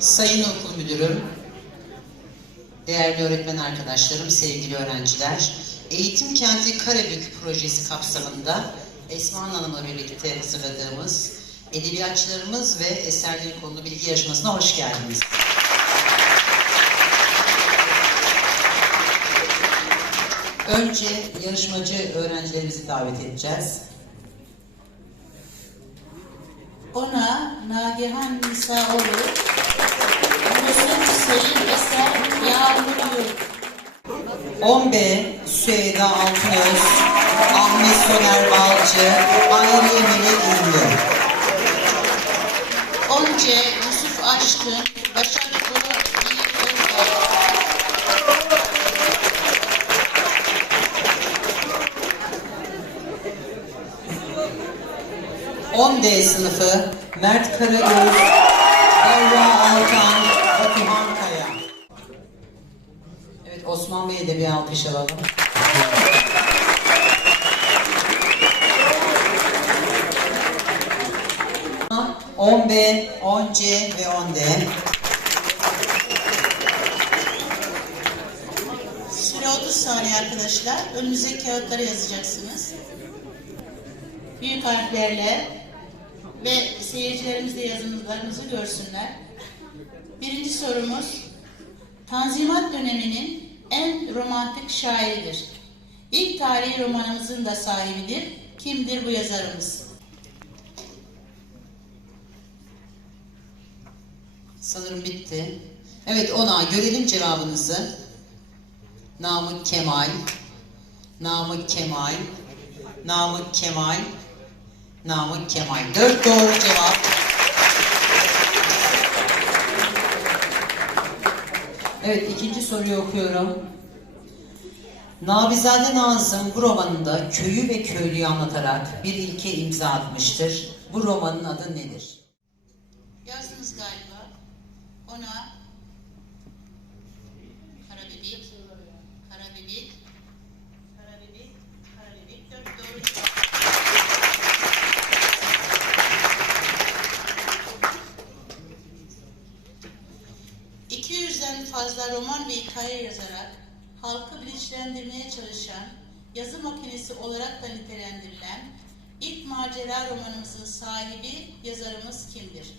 Sayın Okul Müdürüm, değerli öğretmen arkadaşlarım, sevgili öğrenciler, Eğitim Kenti Karabük projesi kapsamında Esma Hanım'la birlikte hazırladığımız edebiyatçılarımız ve eserleri konulu bilgi yarışmasına hoş geldiniz. Önce yarışmacı öğrencilerimizi davet edeceğiz. Ona Nagihan Nisaoğlu, Yusuf Sayın Eser Yağmur Yurt. 10B Süheyda Altınöz, Ahmet Soner Balcı, Hayriye Melek Ünlü. Once Yusuf Aşkın, Başak Bulu Yiğit Özbay. 10D sınıfı Mert Karagöz, Erva Alkan, bir alkış alalım. On B, 10C ve 10D. Süre 30 saniye arkadaşlar. Önünüze kağıtlara yazacaksınız. Büyük harflerle ve seyircilerimiz de yazımlarınızı görsünler. Birinci sorumuz, Tanzimat döneminin en romantik şairidir. İlk tarihi romanımızın da sahibidir. Kimdir bu yazarımız? Sanırım bitti. Evet ona görelim cevabınızı. Namık Kemal. Namık Kemal. Namık Kemal. Namık Kemal. Dört doğru cevap. Evet ikinci soruyu okuyorum. Nabizade Nazım bu romanında köyü ve köylüyü anlatarak bir ilke imza atmıştır. Bu romanın adı nedir? Makinesi olarak da nitelendirilen... ...ilk macera romanımızın sahibi yazarımız kimdir?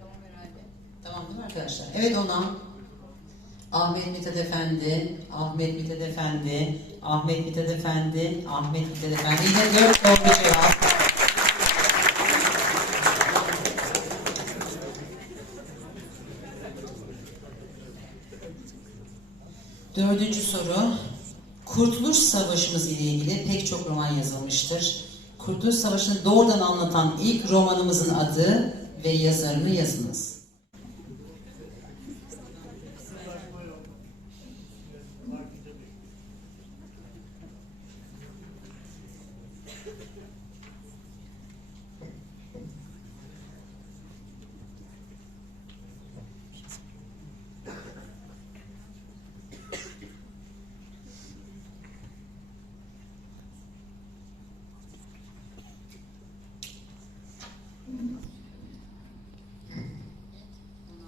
Tamam herhalde. Tamam değil mi arkadaşlar? Evet ona Ahmet Mithat Efendi, Ahmet Mithat Efendi, Ahmet Mithat Efendi, Ahmet Mithat Efendi. Yine dört doğru cevap. Dördüncü soru. Kurtuluş Savaşımız ile ilgili pek çok roman yazılmıştır. Kurtuluş Savaşı'nı doğrudan anlatan ilk romanımızın adı ve yazarını yazınız.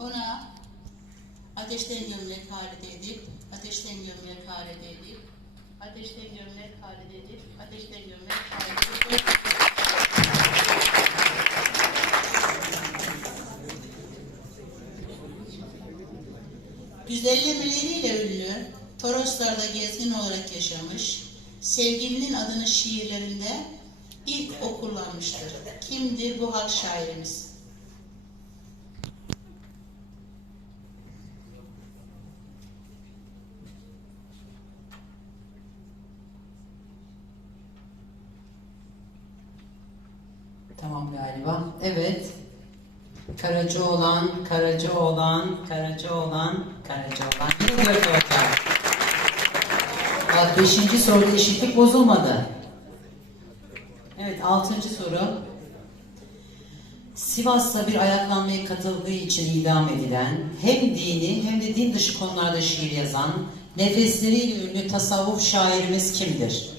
Ona ateşten gömlek halide edip, ateşten gömlek halide edip, ateşten gömlek halide edip, ateşten gömlek edip. Güzellemeleriyle ünlü, Toroslar'da gezgin olarak yaşamış, sevgilinin adını şiirlerinde ilk okurlanmıştır. Kimdir bu halk şairimiz? Tamam galiba. Evet. Karacaoğlan, Karacaoğlan, Karacaoğlan, Karacaoğlan. Yine dört ortak. Bak beşinci soruda eşitlik bozulmadı. Evet altıncı soru. Sivas'ta bir ayaklanmaya katıldığı için idam edilen, hem dini hem de din dışı konularda şiir yazan, nefesleriyle ünlü tasavvuf şairimiz kimdir?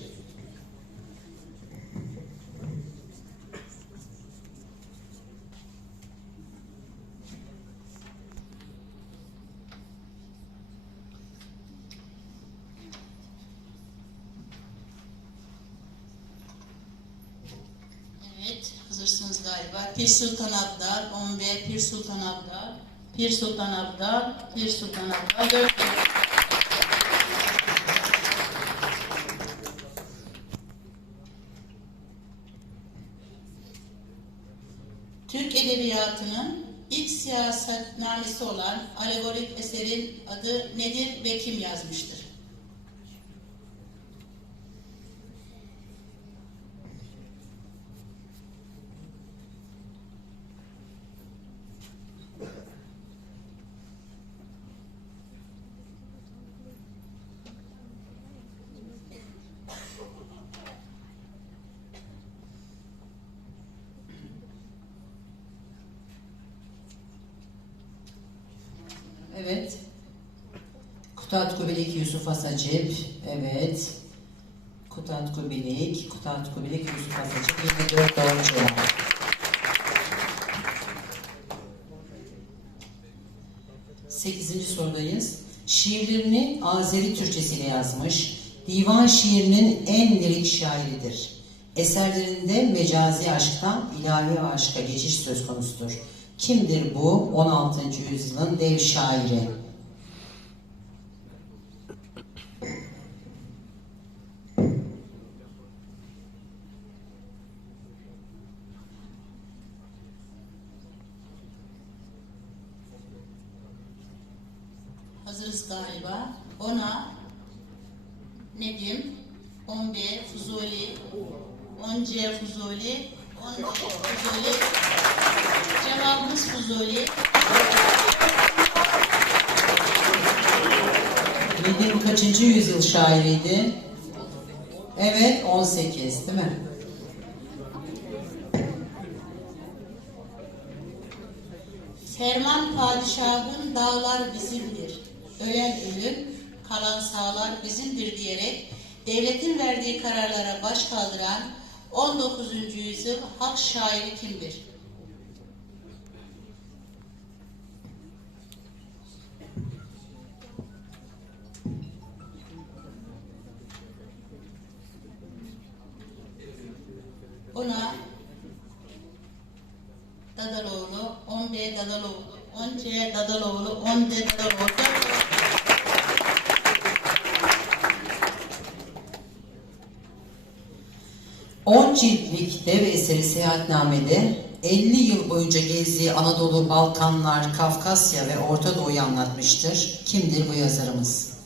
Evet, hazırsınız galiba. Pir Sultan Abdal, 10B Pir Sultan Abdal, Pir Sultan Abdal, Pir Sultan Abdal, 4 Türk Edebiyatı'nın ilk siyasetnamesi olan alegorik eserin adı nedir ve kim yazmıştır? Evet. Kutat Kubilik Yusuf Asacip. Evet. Kutat Kubilik, Kutat Kubilik Yusuf Asacip. 24 doğru cevap. Sekizinci sorudayız. Şiirlerini Azeri Türkçesiyle yazmış. Divan şiirinin en lirik şairidir. Eserlerinde mecazi aşktan ilahi aşka geçiş söz konusudur. Kimdir bu 16. yüzyılın dev şairi? Hazırız galiba. Ona Nedim, 10B Fuzuli, 10C Fuzuli, 10D Fuzuli. Cevabımız Fuzuli. Nedim kaçıncı yüzyıl şairiydi? Evet 18 değil mi? Ferman padişahın dağlar bizimdir. Ölen ölüm, kalan sağlar bizimdir diyerek devletin verdiği kararlara baş kaldıran 19. yüzyıl halk şairi kimdir? Ona Dadaloğlu, 10B Dadaloğlu, 10C Dadaloğlu, 10D Dadaloğlu. On ciltlik dev eseri Seyahatname'de 50 yıl boyunca gezdiği Anadolu, Balkanlar, Kafkasya ve Orta Doğu'yu anlatmıştır. Kimdir bu yazarımız?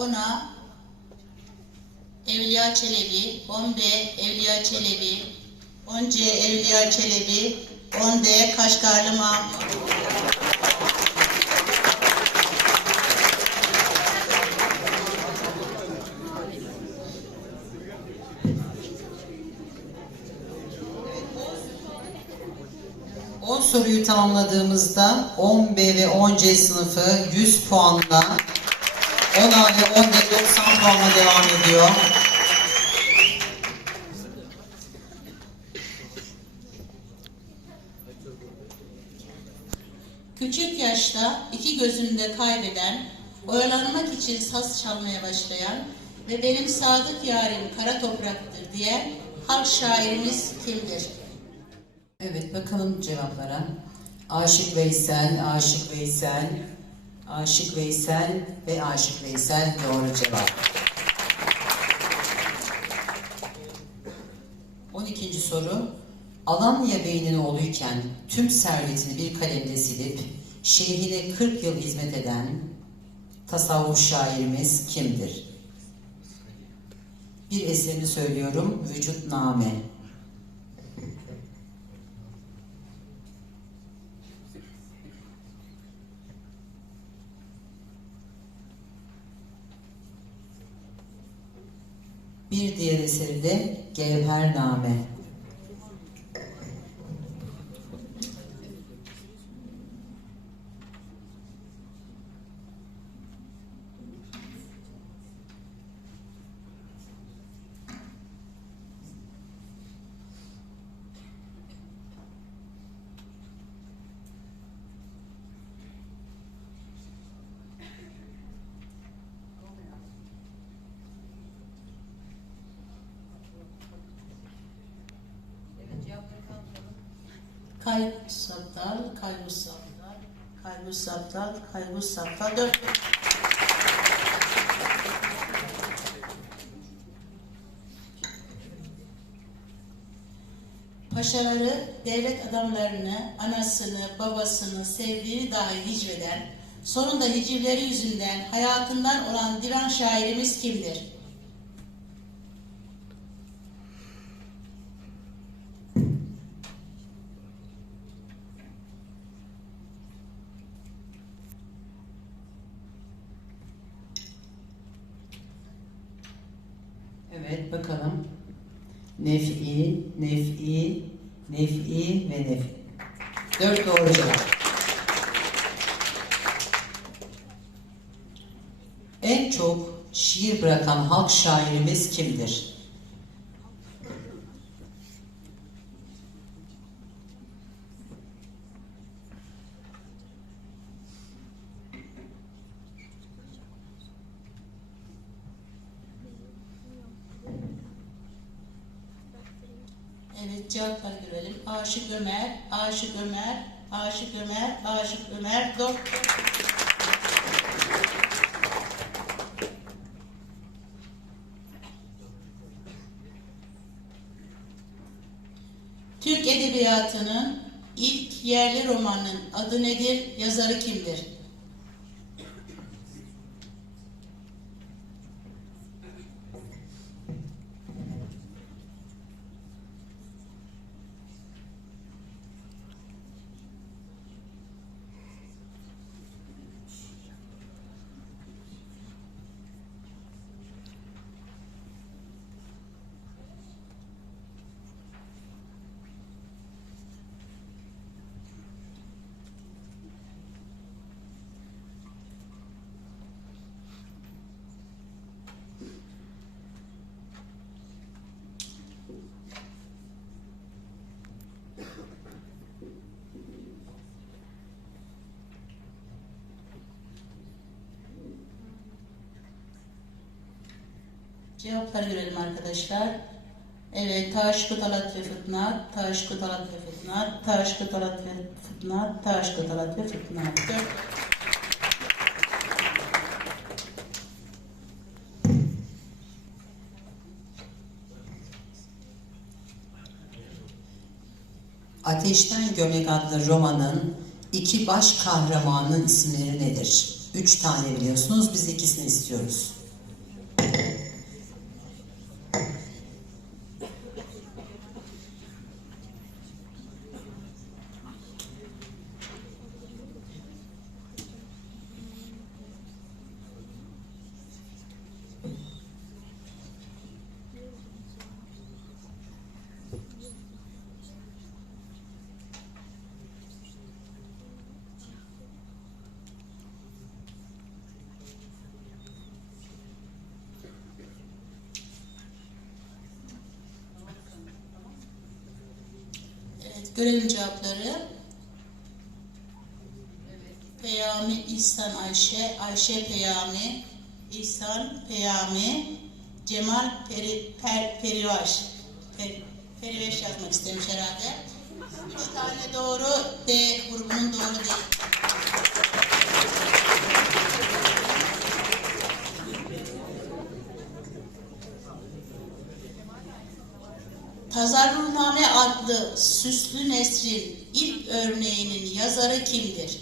Ona Çelebi, 10B Evliya Çelebi, 10C Evliya Çelebi, 10D Kaşgarlı Mahmut. Soruyu tamamladığımızda 10B ve 10C sınıfı 100 puanla 10A ve 10D 90 puanla devam ediyor. Yaşta iki gözünü de kaybeden, oyalanmak için saz çalmaya başlayan ve benim sadık yarim kara topraktır diyen halk şairimiz kimdir? Evet bakalım cevaplara. Aşık Veysel, Aşık Veysel, Aşık Veysel ve Aşık Veysel doğru cevap. 12. soru. Alanya Bey'in oğluyken tüm servetini bir kalemde silip şehrine 40 yıl hizmet eden tasavvuf şairimiz kimdir? Bir eserini söylüyorum. Vücutname. Bir diğer eseri de Gevhername. Kaygı saptal, kaygı saptal, kaygı saptal, kaygı saptal. Dört. Paşaları, devlet adamlarını, anasını, babasını, sevdiğini dahi hicveden, sonunda hicivleri yüzünden hayatından olan divan şairimiz kimdir? Evet bakalım. Nef'i, nef'i, nef'i ve nef'i. Dört doğru cevap. En çok şiir bırakan halk şairimiz kimdir? Evet cevapları görelim. Aşık Ömer, Aşık Ömer, Aşık Ömer, Aşık Ömer, doktor. Türk Edebiyatı'nın ilk yerli romanının adı nedir, yazarı kimdir? Cevapları görelim arkadaşlar. Evet, taş kutalat ve fıtnat, taş kutalat ve fıtnat, taş kutalat ve fıtnat, taş kutalat ve fıtnat. Ateşten Gömlek adlı romanın iki baş kahramanın isimleri nedir? Üç tane biliyorsunuz, biz ikisini istiyoruz. Evet, görelim cevapları. Peyami İhsan Ayşe, Ayşe Peyami, İhsan Peyami, Cemal Peri, per, Perivaş. Per, Periveş yazmak istemiş herhalde. Üç tane doğru D grubunun Süslü Nesrin ilk örneğinin yazarı kimdir?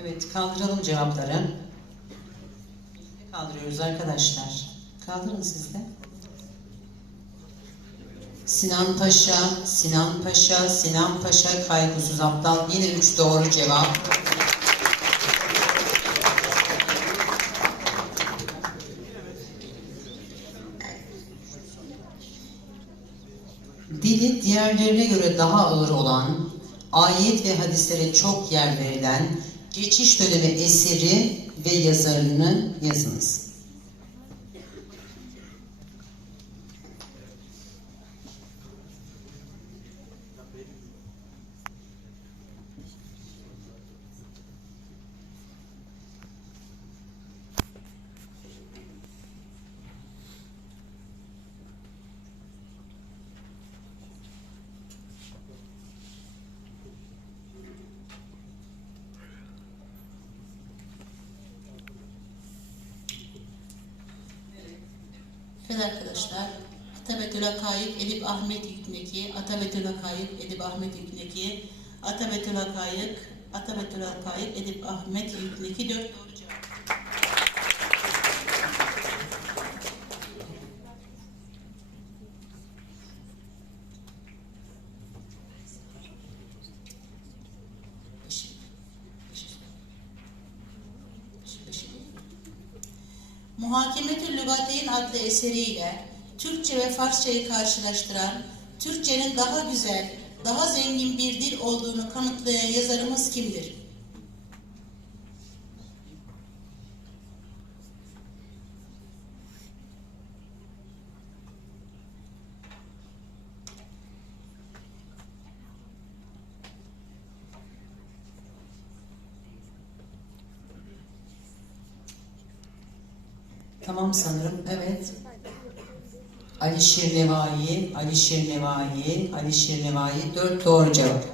Evet, kaldıralım cevapları. Kaldırıyoruz arkadaşlar. Kaldırın siz de. Sinan Paşa, Sinan Paşa, Sinan Paşa, Kaygısız Aptal. Yine üç doğru cevap. Dili diğerlerine göre daha ağır olan, ayet ve hadislere çok yer verilen, geçiş dönemi eseri ve yazarını yazınız. Evet arkadaşlar, Atabetül Hakayık Edip Ahmet Hükmeki, Atabetül Hakayık Edip Ahmet Hükmeki, Atabetül Hakayık, Atabetül Hakayık Edip Ahmet Hükmeki dört doğru cevap. Muhakemetül Lügateyn adlı eseriyle Türkçe ve Farsçayı karşılaştıran, Türkçenin daha güzel, daha zengin bir dil olduğunu kanıtlayan yazarımız kimdir? Tamam sanırım, evet. Alişir Nevai, Alişir Nevai, Alişir Nevai. Dört doğru cevap.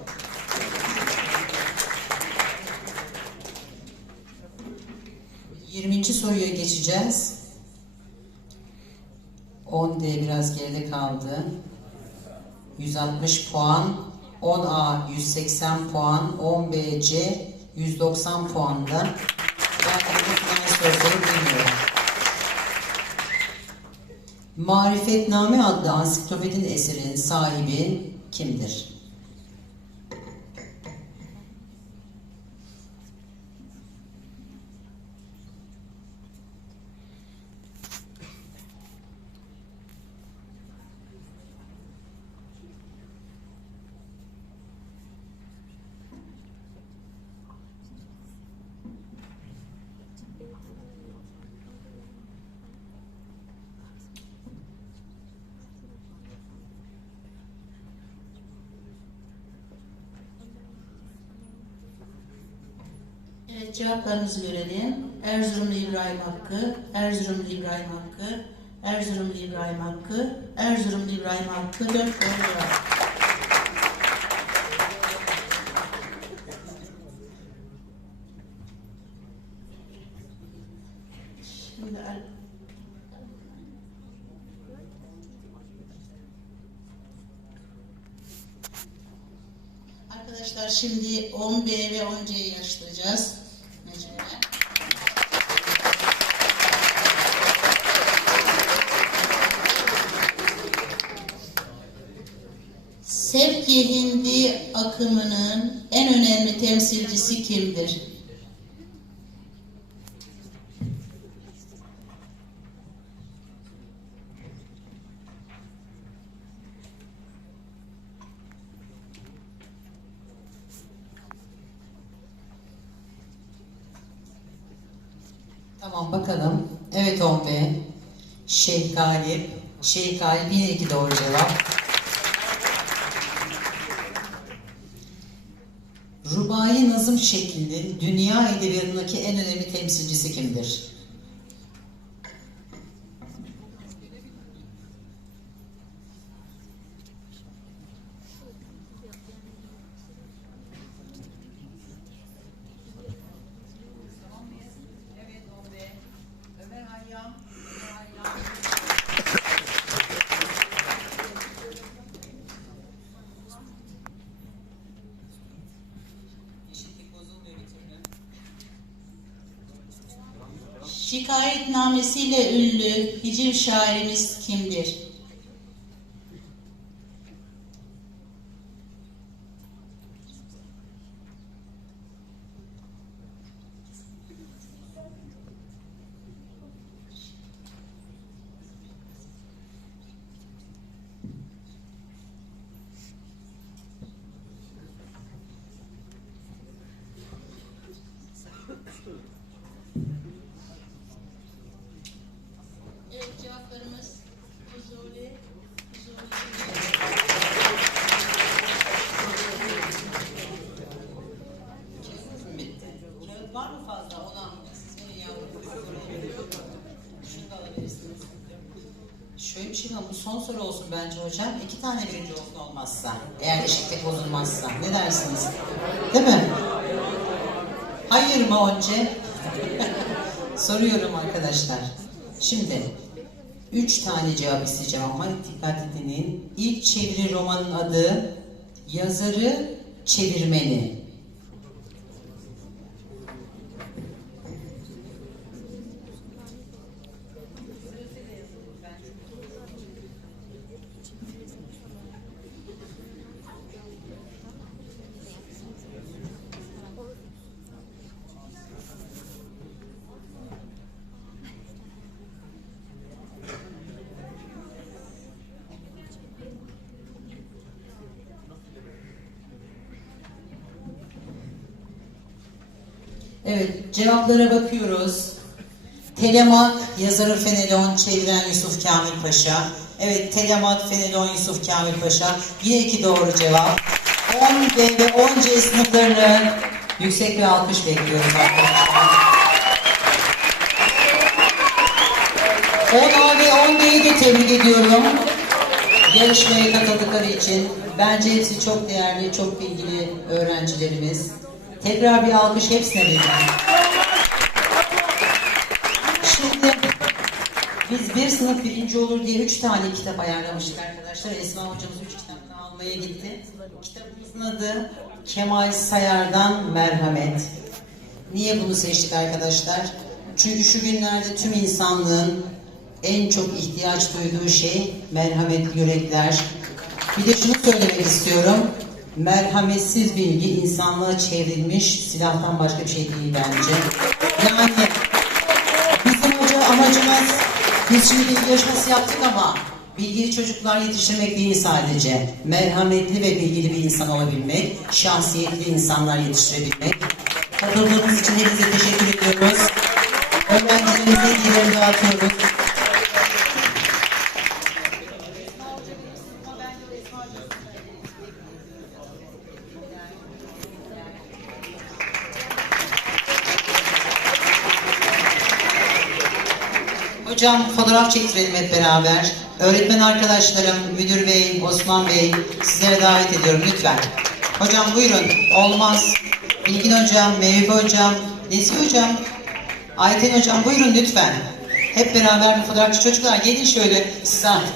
Yirminci soruya geçeceğiz. 10D biraz geride kaldı. 160 puan. 10A 180 puan. 10BC 190 puanda. Marifetname adlı ansiklopedin eserinin sahibi kimdir? Evet, cevaplarınızı görelim. Erzurumlu İbrahim Hakkı, Erzurumlu İbrahim Hakkı, Erzurumlu İbrahim Hakkı, Erzurumlu İbrahim Hakkı, dört doğru cevap. Arkadaşlar şimdi 10B ve 10C'yi yarıştıracağız. Tamam bakalım. Evet On Bey. Şeyh Galip. Şeyh Galip yine iki doğru cevap. Rubai Nazım şeklinde dünya edebiyatındaki en önemli temsilcisi kimdir? Şikayetnamesiyle ünlü hiciv şairimiz kimdir? Evet cevaplarımız Huzuli, Huzuli. Bitti. Kağıt var mı fazla? Onu alın. Siz verin yavrum. Şunu da alabilirsiniz. Şöyle bir şey var. Bu son soru olsun bence hocam. İki tane birinci olsun olmazsa. Eğer eşitlik bozulmazsa. Ne dersiniz? Değil mi? Hayır mı önce? Soruyorum arkadaşlar. Şimdi üç tane cevap isteyeceğim ama dikkatli dinleyin. İlk çeviri romanın adı, yazarı, çevirmeni. Evet, cevaplara bakıyoruz. Telemak, yazarı Fenelon, çeviren Yusuf Kamil Paşa. Evet, Telemak, Fenelon, Yusuf Kamil Paşa. Yine iki doğru cevap. 10B ve 10C sınıflarını yüksek bir alkış bekliyoruz arkadaşlar. 10A ve 10B'yi de tebrik ediyorum. Yarışmaya katıldıkları için. Bence hepsi çok değerli, çok bilgili öğrencilerimiz. Tekrar bir alkış hepsine verelim. Şimdi biz bir sınıf birinci olur diye üç tane kitap ayarlamıştık arkadaşlar. Esma hocamız üç kitabını almaya gitti. Kitabımızın adı Kemal Sayar'dan Merhamet. Niye bunu seçtik arkadaşlar? Çünkü şu günlerde tüm insanlığın en çok ihtiyaç duyduğu şey merhametli yürekler. Bir de şunu söylemek istiyorum. Merhametsiz bilgi insanlığa çevrilmiş silahtan başka bir şey değil bence. Yani bizim hoca amacımız biz şimdi bilgi yarışması yaptık ama bilgili çocuklar yetiştirmek değil sadece. Merhametli ve bilgili bir insan olabilmek, şahsiyetli insanlar yetiştirebilmek. Katıldığınız için hepinize teşekkür ediyoruz. Öğrencilerimize ilgilerini dağıtıyoruz. Hocam fotoğraf çektirelim hep beraber. Öğretmen arkadaşlarım, müdür bey, Osman bey sizlere davet ediyorum lütfen. Hocam buyurun. Olmaz. Bilgin hocam, Meyve hocam, Nesi hocam, Ayten hocam buyurun lütfen. Hep beraber bir fotoğrafçı çocuklar gelin şöyle. Siz artık